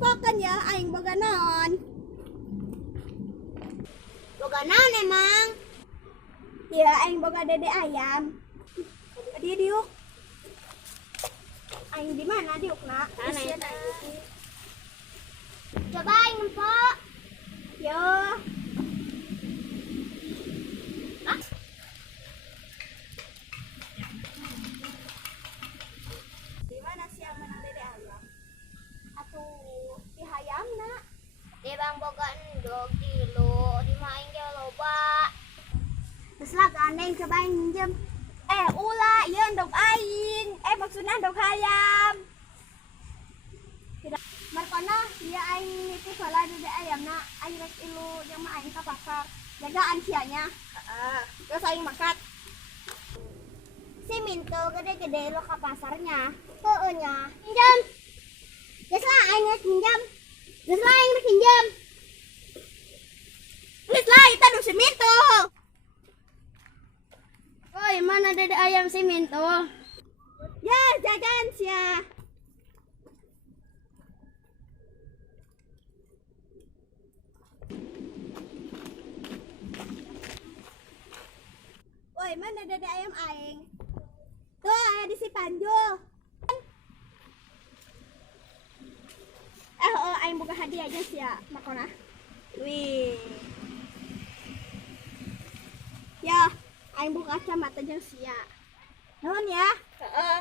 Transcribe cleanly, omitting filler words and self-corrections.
infokan ya aing boga naon. Boga naon emang? Ya aing boga dede ayam. Dia diuk. Aing di mana diukna? Sana ya. Isian aing. Coba aing info. Yo. Di mana sih yang menang dede ayam? Atuh di hayamna. Di bang boga endog kilu, di main ge loba. Terus lah gandeng coba aing minjem. Ulah, ieu endog aing. Maksudna endog hayam. Tidak. Markona dia aing nitip heula dede ayamna. Aing rek ilu jeung mah aing ka pasar. Jagaan sianya. Heeh. Terus aing makat. Si Minto gede-gede lo ke pasarnya. Heueuh nya. Pinjam. Geus lah aing geus pinjam. Geus lah aing pinjam. Geus lah eta nu si Minto. Oi, mana dede ayam si Minto? Ya, jajan sia. Woi, mana dede ayam aing? Tuh, aya di si Panjul. Aing buka hadiah aja sia, makona. Wih. Ya, aing buka kacamata jeung sia. Nuhun ya. Heeh.